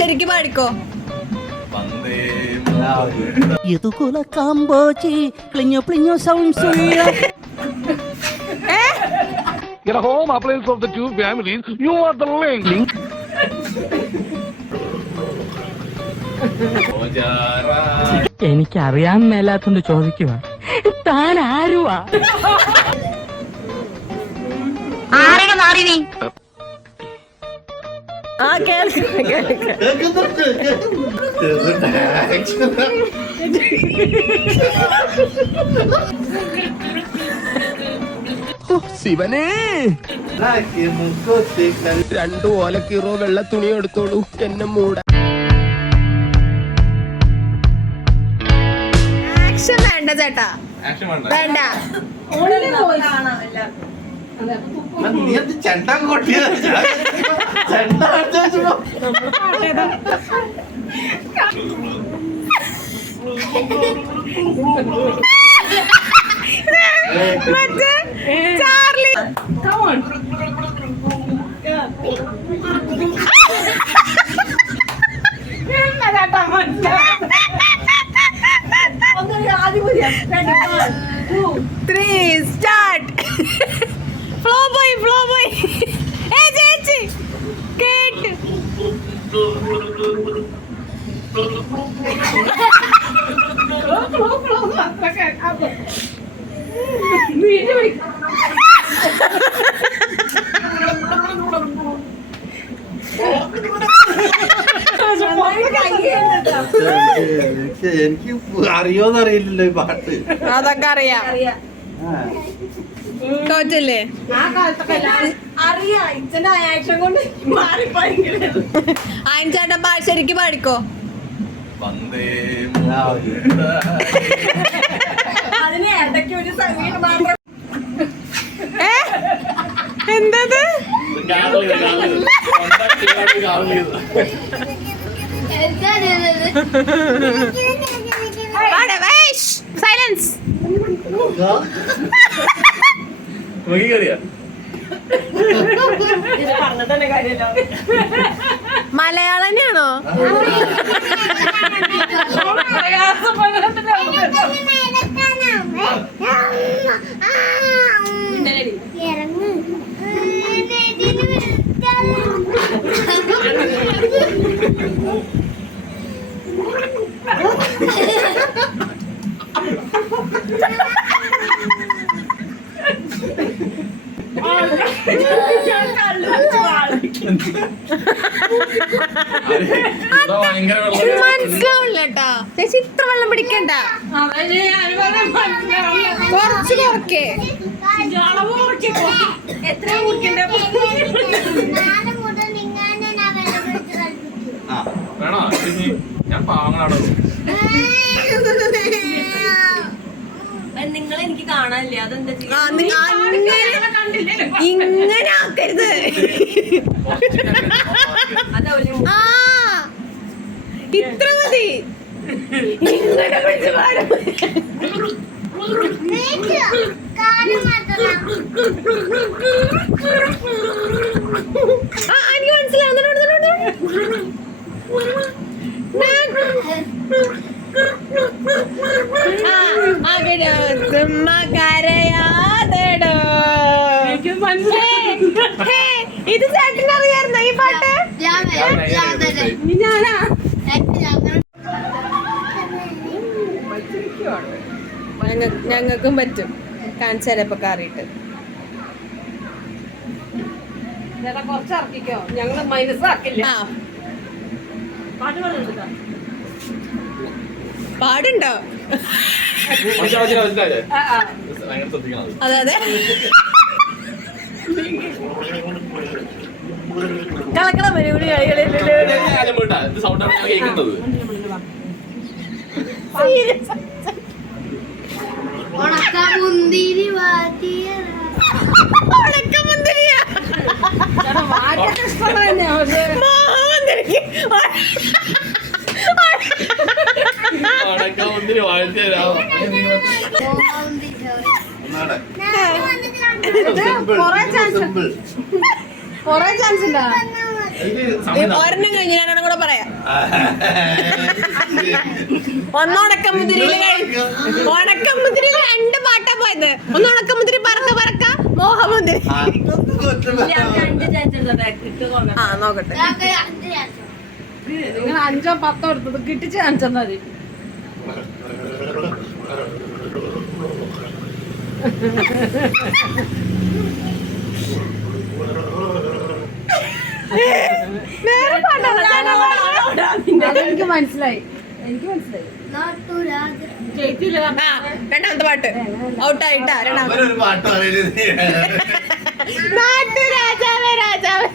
ശരിക്കും പാടിക്കോ. Itu kula kamboji, klinyo klinyo sound suya. Get a home appliance of the two families. You are the link. എനിക്കറിയാൻ മേലാത്തോണ്ട് ചോദിക്കുക, താൻ ആരുവാ? ശിവനേ, 2 ഓലക്കീറോ വെള്ള തുണി എടുത്തോളൂ, എന്നെ മൂട. ആക്ഷൻ വേണ്ട ചേട്ടാ, വേണ്ട. Charlie start. ഫ്ലോ ബോയ് ചേച്ചി കേട്ട്. എനിക്ക് അറിയോന്നറിയില്ലല്ലോ ഈ പാട്ട്. അതൊക്കെ അറിയാം. തോറ്റല്ലേ? ചേട്ടൻ ശരിക്കും പാടിക്കോ. എന്തത്? സൈലൻസ്. മലയാളം തന്നെയാണോ? മനസ്സിലാവില്ലട്ടോ ചേച്ചി, ഇത്ര വെള്ളം പിടിക്കണ്ട, കുറച്ച് കുറക്കേ. നിങ്ങൾ എനിക്ക് കാണാനില്ല, അതെന്താ ഇങ്ങനെ ആക്കരുത്. ആ ഇത്ര മതി. ഇങ്ങനെ പിടിച്ച് പാടും. എനിക്ക് മനസ്സിലാവുന്നു. ഇത് ചേട്ടൻ അറിയായിരുന്നോ ഈ പാട്ട്? ഞാനാ ഞങ്ങൾക്കും പറ്റും. കാണിച്ചു തരാം ഇപ്പൊ കാറിയിട്ട്. കുറച്ചിറക്കിക്കോ, ഞങ്ങള് മൈനസ് ആക്കില്ല. പാടുണ്ടോ? അതെ അതെ, കളക്കണ പരിപാടി കൊറേ ചാൻസ് ഉണ്ടാ. ഒരെണ്ണം കഴിഞ്ഞ് ഞാനും കൂടെ പറയാം. ഒന്ന് ഉണക്കമുതിരിയില് ഉണക്കമുതിരിയിൽ 2 പാട്ടാ പോയത്. ഒന്ന് ഉണക്കമുതിരി പറക്ക പറക്ക മോഹമുതിരി. ആ നോക്കട്ടെ, നിങ്ങൾ 5 or 10 എടുത്തത് കിട്ടിച്ച് കാണിച്ചാൽ മതി. എനിക്ക് മനസ്സിലായി. രണ്ടാമത്തെ പാട്ട് ഔട്ടായിട്ടാ. അവരൊരു പാട്ട് പറയുന്നത് രാജാവേ രാജാവേ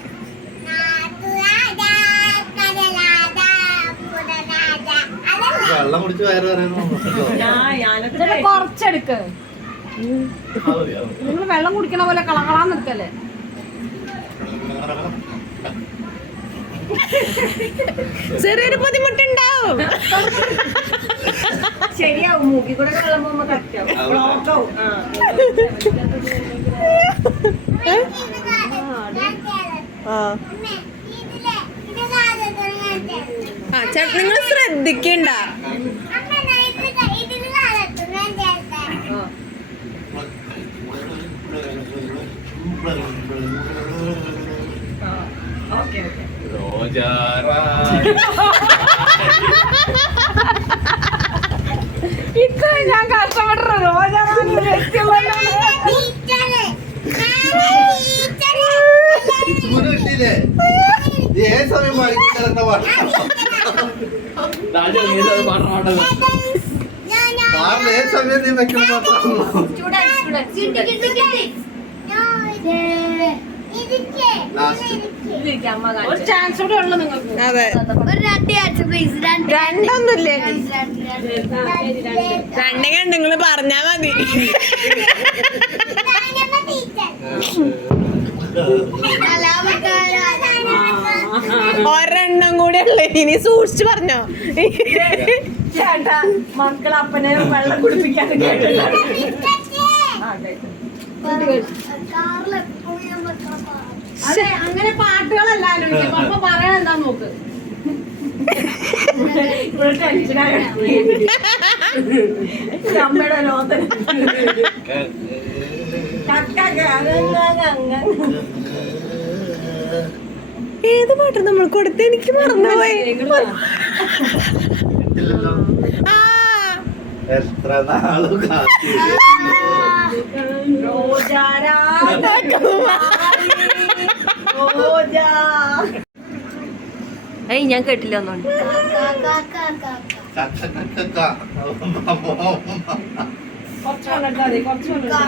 വെള്ളം കുടിച്ച് വയറ് പറയുന്നു. കൊറച്ചെടുക്ക്. നിങ്ങൾ വെള്ളം കുടിക്കണ പോലെ കളകളാന്ന് എടുക്കല്ലേ. ചെറിയൊരു ബുദ്ധിമുട്ടുണ്ടാവും. ശരിയാവും. മൂക്കി കൂടെ വെള്ളം പോകുമ്പോ കറക്റ്റാവും. നിങ്ങൾ ശ്രദ്ധിക്കണ്ട. ഇത്ര ഞാൻ കഷ്ടപ്പെട്ടു. കിട്ടിയില്ലേ? ഏത് സമയം പാടിക്കുന്ന പാട്ട് സാറിന് ഏത് സമയം നീ വെക്കുന്ന പാട്ടാണ്. ഒരു ചാൻസ് കൂടെ ഉള്ളു നിങ്ങൾക്ക്. അതെ, രണ്ടൊന്നുമില്ലേ? രണ്ടും നിങ്ങൾ പറഞ്ഞാ മതി. ഒരെണ്ണം കൂടെ ഉള്ളു. ഇനി സൂക്ഷിച്ചു പറഞ്ഞോ. ചേട്ടാ മക്കൾ അപ്പനെ വെള്ളം കുടിപ്പിക്കാൻ കേട്ടില്ല. അതെ, അങ്ങനെ പാട്ടുകളല്ലാലും അപ്പൊ പറയണ എന്താ നോക്ക്. ഇവിടെ ടെൻഷനായ അമ്മയുടെ ലോകത്തിന് ഏത് പാട്ട് നമ്മൾ കൊടുത്ത് എനിക്ക് മറന്നുപോയി. ആ എത്ര നാളു കാത്തി ഏയ് ഞാൻ കേട്ടില്ല ഒന്നുണ്ട്. കുറച്ച് കൊണ്ടിട്ടാ മതി, കുറച്ച് കൊണ്ടിട്ടാ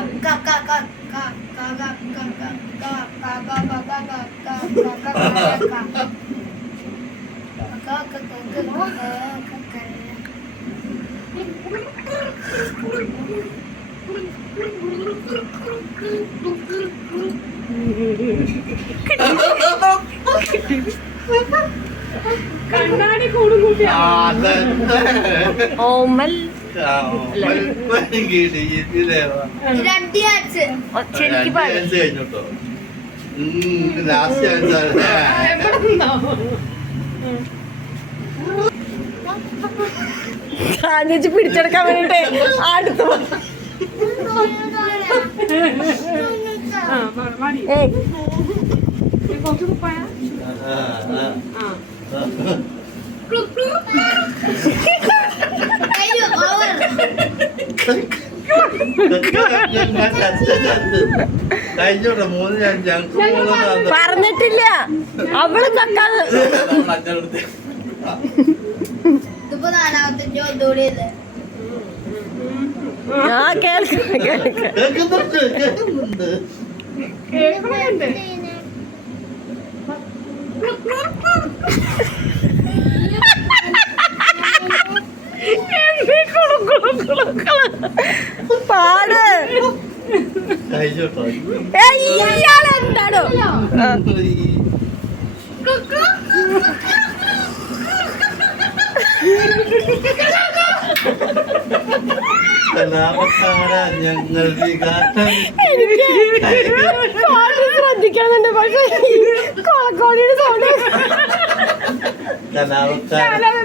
കണ്ണാടി കൂടും കൂട്ടിയാ. ഓമൽ ശരിക്ക് പാടും. കഴിഞ്ഞോട്ടോ ലാസ്റ്റ് കാഞ്ഞിച്ച് പിടിച്ചെടുക്കാൻ വേണ്ടിട്ട് അടുത്ത് കുറച്ച് കുപ്പായ. കഴിഞ്ഞോട്ടെ 3 ഞങ്ങൾക്ക് 3 പറഞ്ഞിട്ടില്ല അവള് കക്കാതെ. ആ കേൾക്കാം കേൾക്കാം. കേൾക്കുന്നുണ്ട്. കേൾക്കണുണ്ട്. പാട് കഴിഞ്ഞോട്ടോ ഇയാളെന്താണോ ഞങ്ങൾ ശ്രദ്ധിക്കാന്നുണ്ട്. പക്ഷെ കോളക്കോടിയുടെ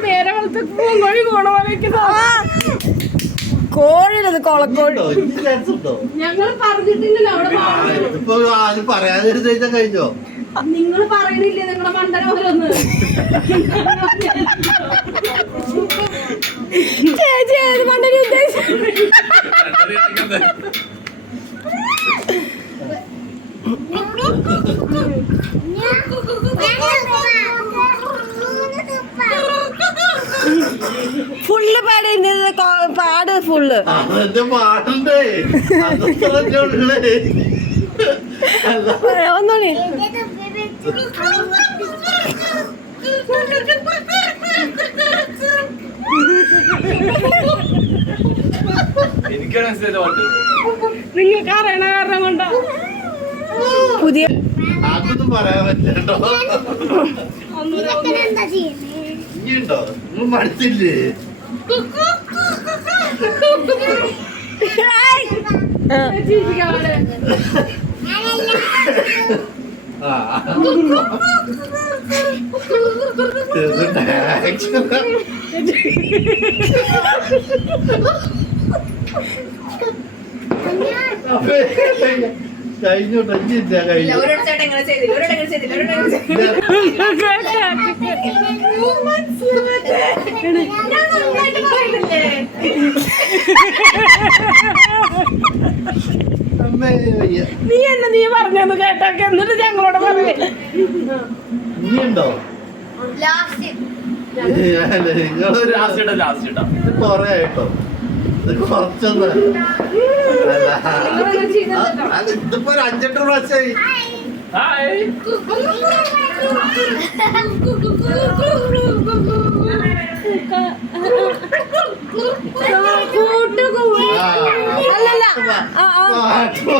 നേരെ വളർത്ത് പൂങ്കോഴി കോണ കോഴിയിലത് കൊളക്കോഴി. ഞങ്ങൾ പറഞ്ഞിട്ടില്ലല്ലോ അവിടെ പാടുന്നു. ഇപ്പൊ ആരും പറയാതിരുന്ന കഴിഞ്ഞോ? നിങ്ങൾ പറയണില്ലേ നിങ്ങളുടെ മണ്ടനോരൊന്ന്? ചേച്ചി ഏത് മണ്ടനെ ഉദ്ദേശിച്ചു? ഫുള്ള് പാടുന്നത് പാട് ഫുള്ള് അതെന്റെ പാടണ്ടേ ഒന്നോണി. എനിക്കാണ് മനസ്സിലായത് പാട്ട്. നിങ്ങൾക്ക് അറിയണ കാരണം കൊണ്ടോ പുതിയ അതൊന്നും പറയാൻ പറ്റില്ലട്ടോ. ഇനിയുണ്ടോ? നിങ്ങൾ മടുത്തില്ലേ? കഴിഞ്ഞു കഴിഞ്ഞില്ല കഴിഞ്ഞു. നീ എന്നെ നീ പറഞ്ഞെന്ന് കേട്ടൊക്കെ എന്നിട്ട് ഞങ്ങളോട് പറഞ്ഞു. ഇനിയുണ്ടോ? നിങ്ങളൊരു കൊറേ ആയിട്ടോ. ഇത് കുറച്ചൊന്ന് ഇതിപ്പോ ഒരു 5-8 പ്രാവശ്യമായി.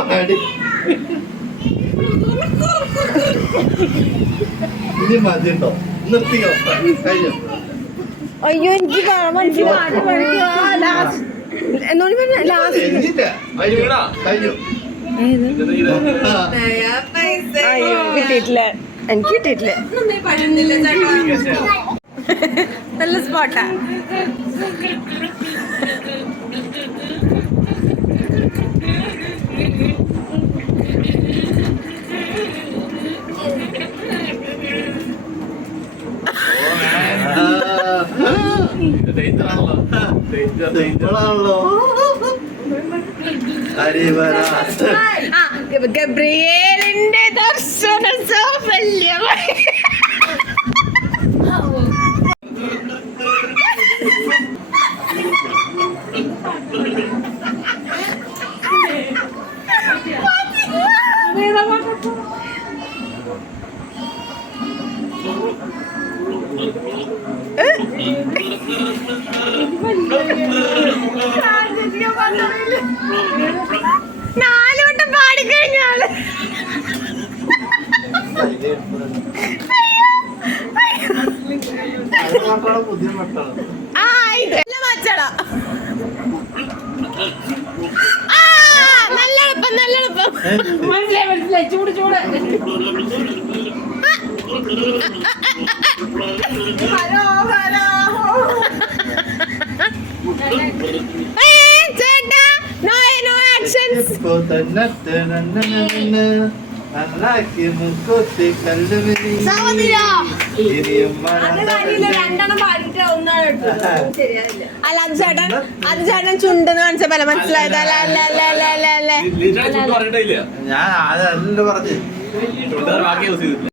പാടി ഇനി മതിയുണ്ടോ? നിർത്തിയോ? കഴിഞ്ഞു. അയ്യോ എനിക്ക് എന്നോട് ലാസ്റ്റ് കഴിഞ്ഞില്ല. കഴിഞ്ഞു. അയ്യോ കിട്ടിയിട്ടില്ല, എനിക്ക് കിട്ടിയിട്ടില്ല. നല്ല സ്പോട്ടാ. നിങ്ങളാണല്ലോ ഗബ്രിയേലിന്റെ ദർശന സാഫല്യമായി. നാലുവട്ടം പാടിക്കഴിഞ്ഞാല് ബുദ്ധിമുട്ടാണ്. ആ ഇത് മച്ചടാ. നല്ല എളുപ്പം, നല്ല എളുപ്പം. മനസ്സിലായി മനസ്സിലായി. ചൂട് ചൂട്. Hello hello. ചേട്ടാ നോ നോ ആക്ഷൻസ്. ഇപ്പൊ തന്നെ നന്നാക്കി മുൻകൂട്ടി കല്ലുവിരി രണ്ടെണ്ണം പാടിയിട്ട് ഒന്നാണ് എടുത്തത്. ശരിയായില്ല. അല്ല അത് ചേട്ടൻ ചുണ്ടെന്ന് കാണിച്ച പോലെ മനസ്സിലായത്. അല്ല അല്ല അല്ല അല്ല അല്ല അല്ലേ പറഞ്ഞിട്ടില്ല. ഞാൻ അതല്ല പറഞ്ഞു. ബാക്കി യൂസ് ചെയ്തിട്ടില്ല.